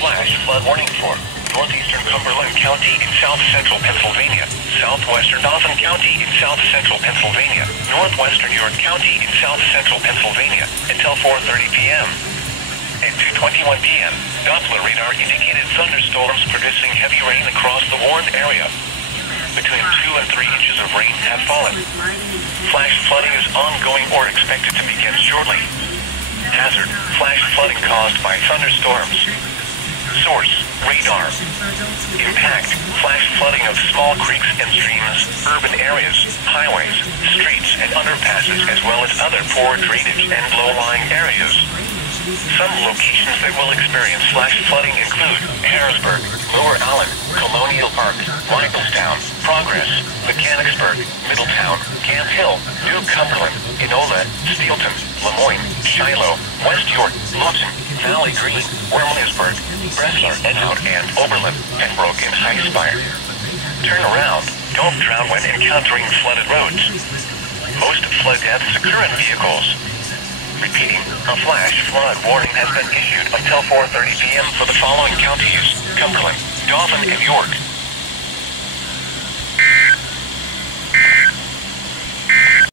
Flash flood warning for northeastern Cumberland County in south-central Pennsylvania, southwestern Dauphin County in south-central Pennsylvania, northwestern York County in south-central Pennsylvania until 4:30 p.m. At 2:21 p.m., Doppler radar indicated thunderstorms producing heavy rain across the warned area. Between 2 and 3 inches of rain have fallen. Flash flooding is ongoing or expected to begin shortly. Hazard: flash flooding caused by thunderstorms. Source: radar. Impact: flash flooding of small creeks and streams, urban areas, highways, streets, and underpasses, as well as other poor drainage and low-lying areas. Some locations that will experience flash flooding include Harrisburg, Lower Allen, Colonial Park, Michaelstown, Progress, Mechanicsburg, Middletown, Camp Hill, New Cumberland, Enola, Steelton, Lemoyne, Shiloh, West York, Lawton, Valley Green, Williamsburg, Bresler, Edhout, and Oberlin, Pembroke, and Highspire. Turn around. Don't drown when encountering flooded roads. Most flood deaths occur in vehicles. Repeating, a flash flood warning has been issued until 4:30 p.m. for the following counties: Cumberland, Dauphin, and York.